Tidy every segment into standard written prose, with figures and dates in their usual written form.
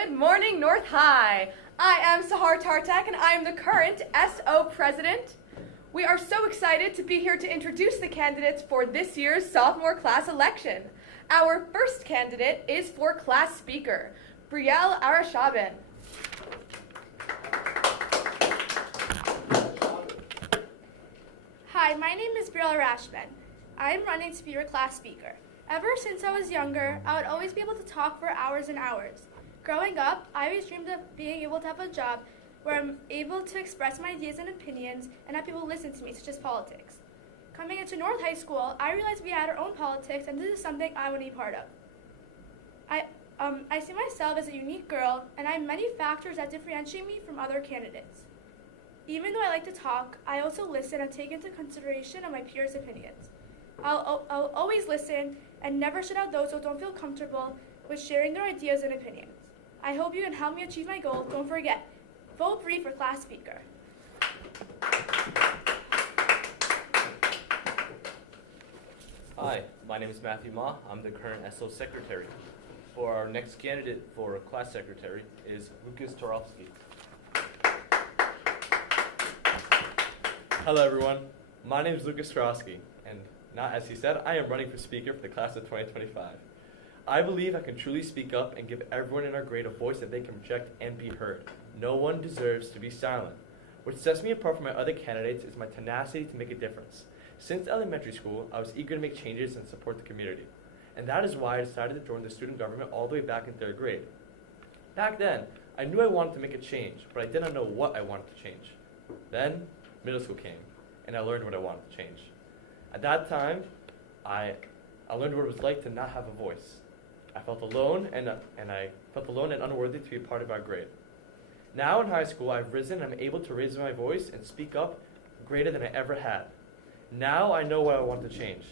Good morning, North High. I am Sahar Tartak, and I am the current SO President. We are so excited to be here to introduce the candidates for this year's sophomore class election. Our first candidate is for class speaker, Brielle Arashabin. Hi, my name is Brielle Arashabin. I am running to be your class speaker. Ever since I was younger, I would always be able to talk for hours and hours. Growing up, I always dreamed of being able to have a job where I'm able to express my ideas and opinions and have people listen to me, such as politics. Coming into North High School, I realized we had our own politics, and this is something I want to be part of. I see myself as a unique girl, and I have many factors that differentiate me from other candidates. Even though I like to talk, I also listen and take into consideration of my peers' opinions. I'll always listen and never shut out those who don't feel comfortable with sharing their ideas and opinions. I hope you can help me achieve my goal. Don't forget, vote Bree for class speaker. Hi, my name is Matthew Ma. I'm the current SO secretary. For our next candidate for class secretary is Lucas Torofsky. Hello everyone, my name is Lucas Torofsky, and not as he said, I am running for speaker for the class of 2025. I believe I can truly speak up and give everyone in our grade a voice that they can project and be heard. No one deserves to be silent. What sets me apart from my other candidates is my tenacity to make a difference. Since elementary school, I was eager to make changes and support the community. And that is why I decided to join the student government all the way back in 3rd grade. Back then, I knew I wanted to make a change, but I did not know what I wanted to change. Then, middle school came, and I learned what I wanted to change. At that time, I learned what it was like to not have a voice. I felt alone, and I felt alone and unworthy to be a part of our grade. Now in high school, I've risen and I'm able to raise my voice and speak up greater than I ever had. Now I know what I want to change.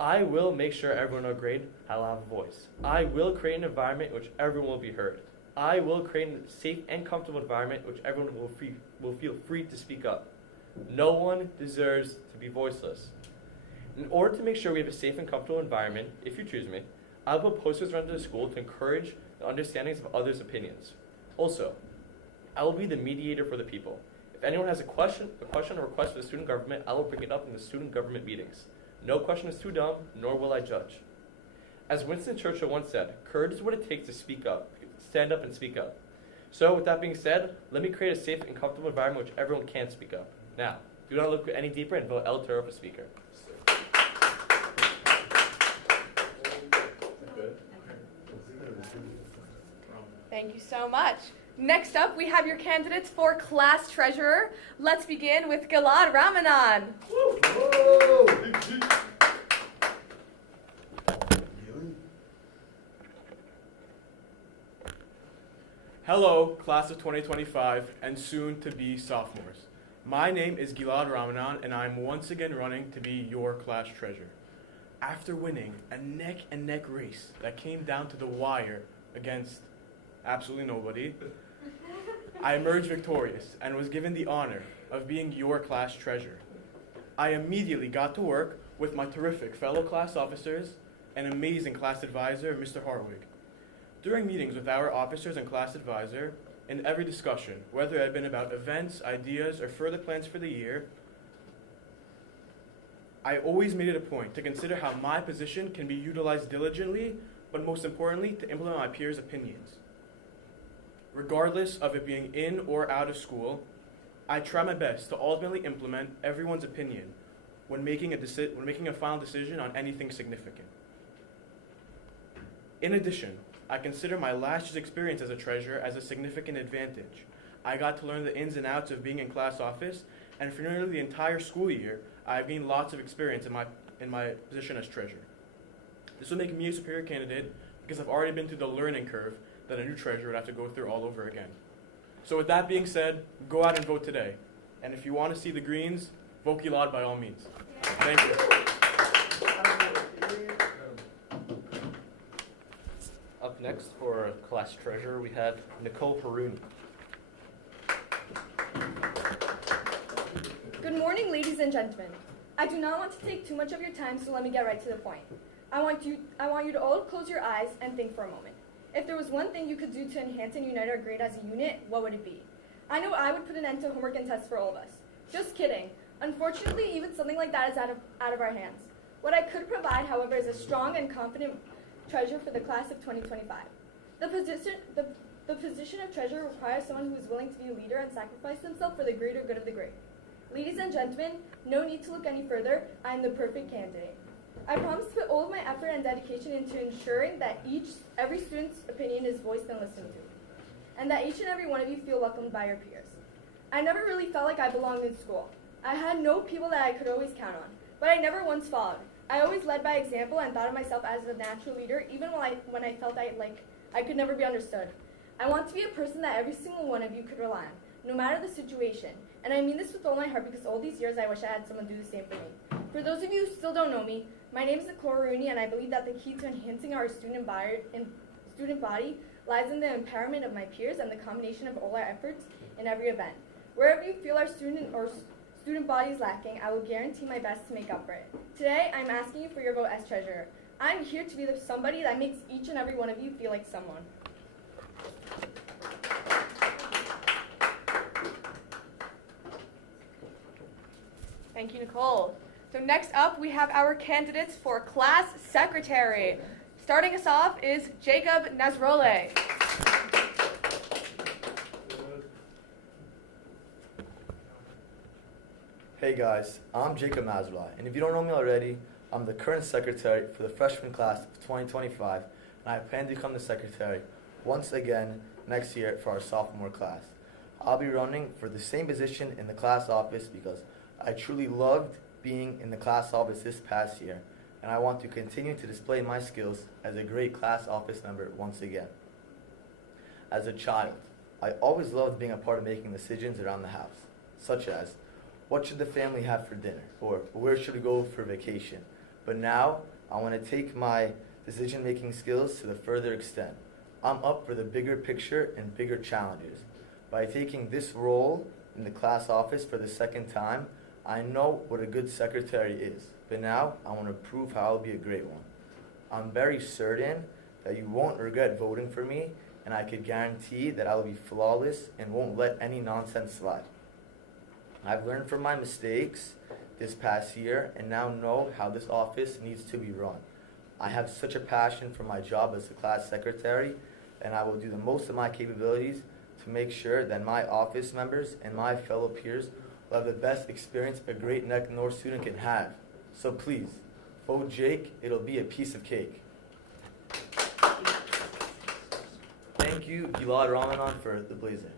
I will make sure everyone in our grade will have a voice. I will create an environment in which everyone will be heard. I will create a safe and comfortable environment in which everyone will feel free to speak up. No one deserves to be voiceless. In order to make sure we have a safe and comfortable environment, if you choose me, I'll put posters around the school to encourage the understandings of others' opinions. Also, I will be the mediator for the people. If anyone has a question or request for the student government, I will bring it up in the student government meetings. No question is too dumb, nor will I judge. As Winston Churchill once said, courage is what it takes to speak up, stand up and speak up. So with that being said, let me create a safe and comfortable environment in which everyone can speak up. Now, do not look any deeper and vote El Toro for speaker. Thank you so much. Next up, we have your candidates for class treasurer. Let's begin with Gilad Ramanan. Hello, class of 2025 and soon to be sophomores. My name is Gilad Ramanan and I'm once again running to be your class treasurer. After winning a neck-and-neck race that came down to the wire against absolutely nobody, I emerged victorious and was given the honor of being your class treasurer. I immediately got to work with my terrific fellow class officers and amazing class advisor, Mr. Hartwig. During meetings with our officers and class advisor, in every discussion, whether it had been about events, ideas, or further plans for the year, I always made it a point to consider how my position can be utilized diligently, but most importantly, to implement my peers' opinions. Regardless of it being in or out of school, I try my best to ultimately implement everyone's opinion when making a final decision on anything significant. In addition, I consider my last year's experience as a treasurer as a significant advantage. I got to learn the ins and outs of being in class office, and for nearly the entire school year, I've gained lots of experience in my position as treasurer. This will make me a superior candidate because I've already been through the learning curve that a new treasurer would have to go through all over again. So with that being said, go out and vote today. And if you want to see the greens, vote Gilad by all means. Thank you. Up next for class treasurer, we have Nicole Haroon. Good morning, ladies and gentlemen. I do not want to take too much of your time, so let me get right to the point. I want you to all close your eyes and think for a moment. If there was one thing you could do to enhance and unite our grade as a unit, what would it be? I know I would put an end to homework and tests for all of us. Just kidding. Unfortunately, even something like that is out of our hands. What I could provide, however, is a strong and confident treasurer for the class of 2025. The position of treasurer requires someone who is willing to be a leader and sacrifice themselves for the greater good of the grade. Ladies and gentlemen, no need to look any further. I am the perfect candidate. I promise to put all of my effort and dedication into ensuring that every student's opinion is voiced and listened to, and that each and every one of you feel welcomed by your peers. I never really felt like I belonged in school. I had no people that I could always count on, but I never once followed. I always led by example and thought of myself as a natural leader, even when I felt I could never be understood. I want to be a person that every single one of you could rely on, no matter the situation. And I mean this with all my heart because all these years I wish I had someone do the same for me. For those of you who still don't know me, my name is Nicole Rooney, and I believe that the key to enhancing our student body lies in the empowerment of my peers and the combination of all our efforts in every event. Wherever you feel our student body is lacking, I will guarantee my best to make up for it. Today, I'm asking you for your vote as treasurer. I'm here to be the somebody that makes each and every one of you feel like someone. Thank you, Nicole. So next up, we have our candidates for class secretary. Starting us off is Jacob Nasrole. Hey guys, I'm Jacob Nasrole, and if you don't know me already, I'm the current secretary for the freshman class of 2025, and I plan to become the secretary once again next year for our sophomore class. I'll be running for the same position in the class office because I truly loved being in the class office this past year, and I want to continue to display my skills as a great class office member once again. As a child, I always loved being a part of making decisions around the house, such as what should the family have for dinner, or where should we go for vacation. But now, I want to take my decision-making skills to the further extent. I'm up for the bigger picture and bigger challenges. By taking this role in the class office for the second time, I know what a good secretary is, but now I want to prove how I'll be a great one. I'm very certain that you won't regret voting for me, and I could guarantee that I'll be flawless and won't let any nonsense slide. I've learned from my mistakes this past year and now know how this office needs to be run. I have such a passion for my job as the class secretary, and I will do the most of my capabilities to make sure that my office members and my fellow peers will have the best experience a great Neck North student can have. So please, vote Jake, it'll be a piece of cake. Thank you, Gilad Ramanan, for the blazer.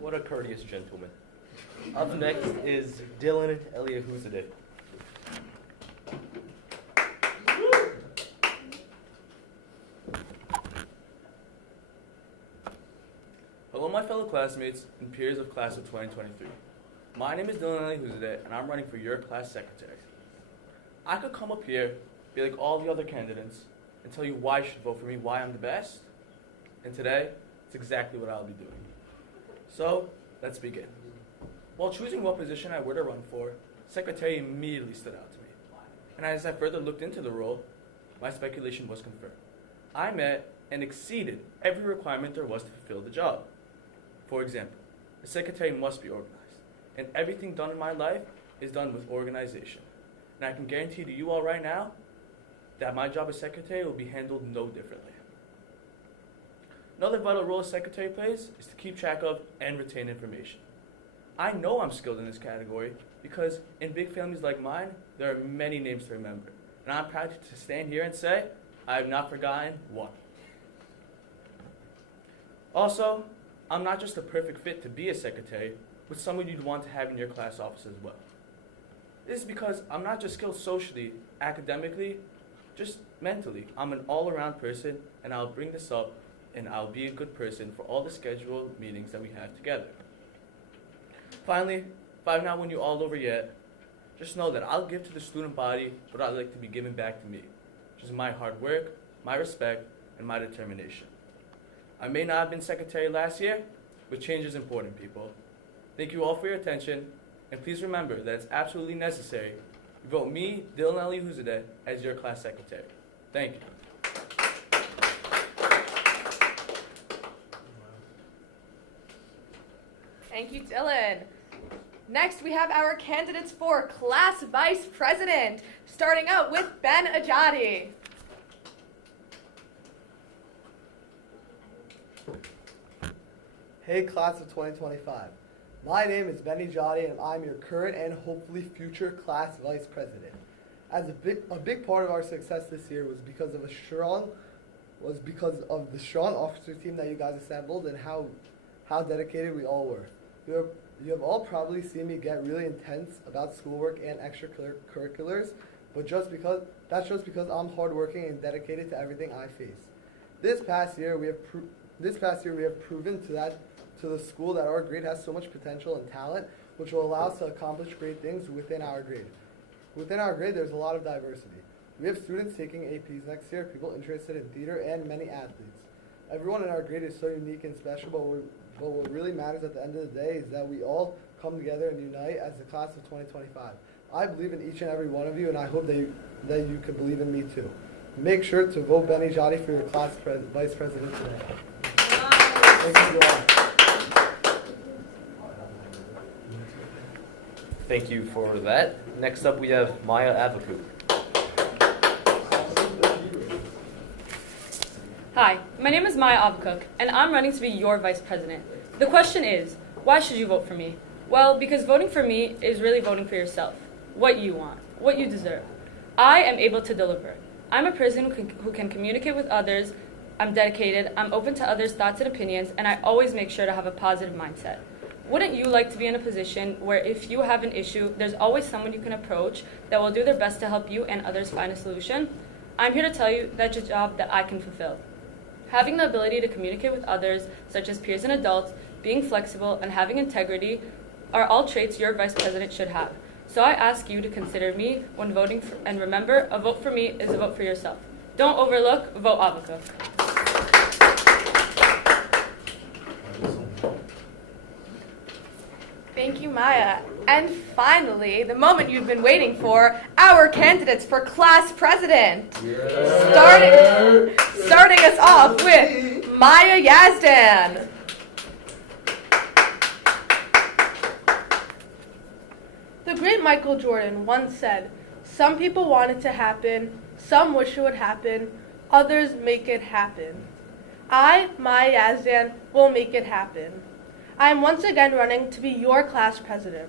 What a courteous gentleman. Up next is Dylan Eliahuzadeh. Hello, my fellow classmates and peers of class of 2023. My name is Dylan Eliahuzadeh, and I'm running for your class secretary. I could come up here, be like all the other candidates, and tell you why you should vote for me, why I'm the best. And today, it's exactly what I'll be doing. So, let's begin. While choosing what position I were to run for, secretary immediately stood out to me. And as I further looked into the role, my speculation was confirmed. I met and exceeded every requirement there was to fulfill the job. For example, a secretary must be organized, and everything done in my life is done with organization. And I can guarantee to you all right now that my job as secretary will be handled no differently. Another vital role a secretary plays is to keep track of and retain information. I know I'm skilled in this category because in big families like mine, there are many names to remember. And I'm proud to stand here and say, I have not forgotten one. Also, I'm not just a perfect fit to be a secretary, but someone you'd want to have in your class office as well. This is because I'm not just skilled socially, academically, just mentally. I'm an all-around person, and I'll bring this up, and I'll be a good person for all the scheduled meetings that we have together. Finally, if I've not won you all over yet, just know that I'll give to the student body what I'd like to be given back to me, which is my hard work, my respect, and my determination. I may not have been secretary last year, but change is important, people. Thank you all for your attention, and please remember that it's absolutely necessary you vote me, Dylan Eliahuzadeh, as your class secretary. Thank you. Thank you, Dylan. Next, we have our candidates for Class Vice President, starting out with Ben Ajadi. Hey class of 2025, my name is Benny Jody and I'm your current and hopefully future class vice president. As a big part of our success this year was because of the strong officer team that you guys assembled and how dedicated we all were. You have all probably seen me get really intense about schoolwork and extracurriculars, but that's just because I'm hardworking and dedicated to everything I face. This past year we have proven to the school that our grade has so much potential and talent, which will allow us to accomplish great things within our grade. Within our grade, there's a lot of diversity. We have students taking APs next year, people interested in theater, and many athletes. Everyone in our grade is so unique and special, but what really matters at the end of the day is that we all come together and unite as the class of 2025. I believe in each and every one of you, and I hope that you could believe in me too. Make sure to vote Benny Jody for your class vice president today. Thank you all. Thank you for that. Next up, we have Maya Avaku. Hi, my name is Maya Avaku, and I'm running to be your vice president. The question is, why should you vote for me? Well, because voting for me is really voting for yourself, what you want, what you deserve. I am able to deliver. I'm a person who can communicate with others. I'm dedicated, I'm open to others' thoughts and opinions, and I always make sure to have a positive mindset. Wouldn't you like to be in a position where if you have an issue, there's always someone you can approach that will do their best to help you and others find a solution? I'm here to tell you that's a job that I can fulfill. Having the ability to communicate with others, such as peers and adults, being flexible, and having integrity are all traits your vice president should have. So I ask you to consider me when voting, and remember, a vote for me is a vote for yourself. Don't overlook, vote Avaku. Thank you, Maya. And finally, the moment you've been waiting for, our candidates for class president. Starting us off with Maya Yazdan. The great Michael Jordan once said, "Some people want it to happen, some wish it would happen, others make it happen." I, Maya Yazdan, will make it happen. I am once again running to be your class president.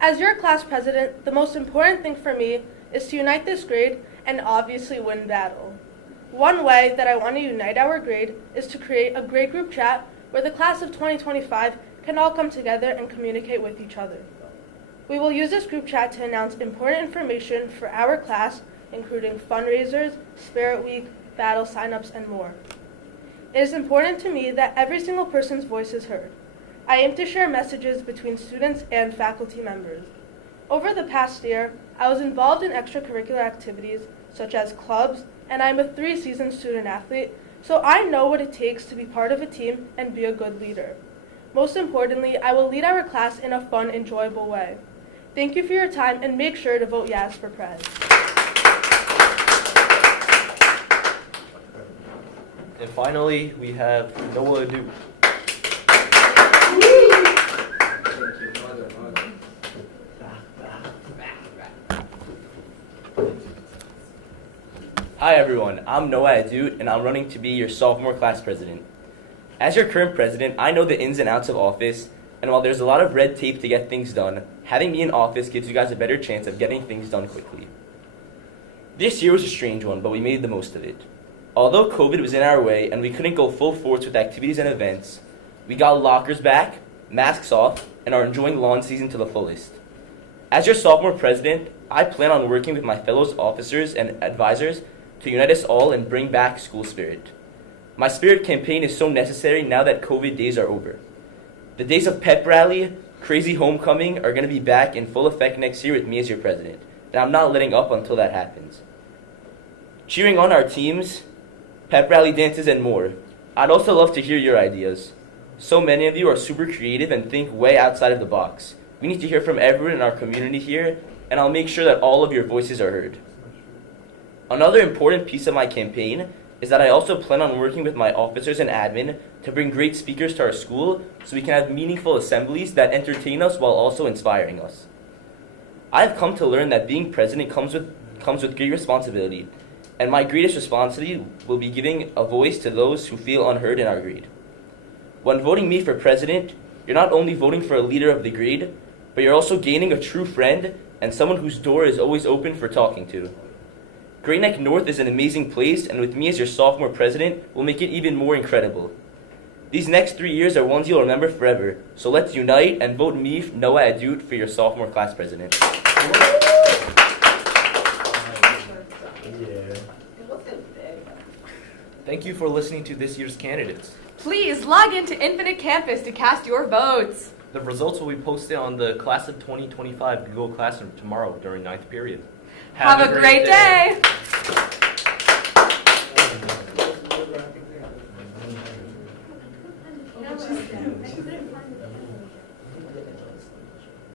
As your class president, the most important thing for me is to unite this grade and obviously win battle. One way that I want to unite our grade is to create a grade group chat where the class of 2025 can all come together and communicate with each other. We will use this group chat to announce important information for our class, including fundraisers, Spirit Week, battle signups, and more. It is important to me that every single person's voice is heard. I aim to share messages between students and faculty members. Over the past year, I was involved in extracurricular activities such as clubs, and I'm a 3-season student athlete, so I know what it takes to be part of a team and be a good leader. Most importantly, I will lead our class in a fun, enjoyable way. Thank you for your time, and make sure to vote Yaz for Prez. And finally, we have Noah Adu. Hi everyone, I'm Noah Adu, and I'm running to be your sophomore class president. As your current president, I know the ins and outs of office, and while there's a lot of red tape to get things done, having me in office gives you guys a better chance of getting things done quickly. This year was a strange one, but we made the most of it. Although COVID was in our way and we couldn't go full force with activities and events, we got lockers back, masks off, and are enjoying lawn season to the fullest. As your sophomore president, I plan on working with my fellow officers and advisors to unite us all and bring back school spirit. My spirit campaign is so necessary now that COVID days are over. The days of pep rally, crazy homecoming are going to be back in full effect next year with me as your president, and I'm not letting up until that happens. Cheering on our teams, pep rally dances, and more. I'd also love to hear your ideas. So many of you are super creative and think way outside of the box. We need to hear from everyone in our community here, and I'll make sure that all of your voices are heard. Another important piece of my campaign is that I also plan on working with my officers and admin to bring great speakers to our school so we can have meaningful assemblies that entertain us while also inspiring us. I have come to learn that being president comes with great responsibility, and my greatest responsibility will be giving a voice to those who feel unheard in our grade. When voting me for president, you're not only voting for a leader of the grade, but you're also gaining a true friend and someone whose door is always open for talking to. Great Neck North is an amazing place, and with me as your sophomore president will make it even more incredible. These next 3 years are ones you'll remember forever, so let's unite and vote me, Noah Adut, for your sophomore class president. Thank you for listening to this year's candidates. Please log into Infinite Campus to cast your votes. The results will be posted on the Class of 2025 Google Classroom tomorrow during 9th period. Have a great day.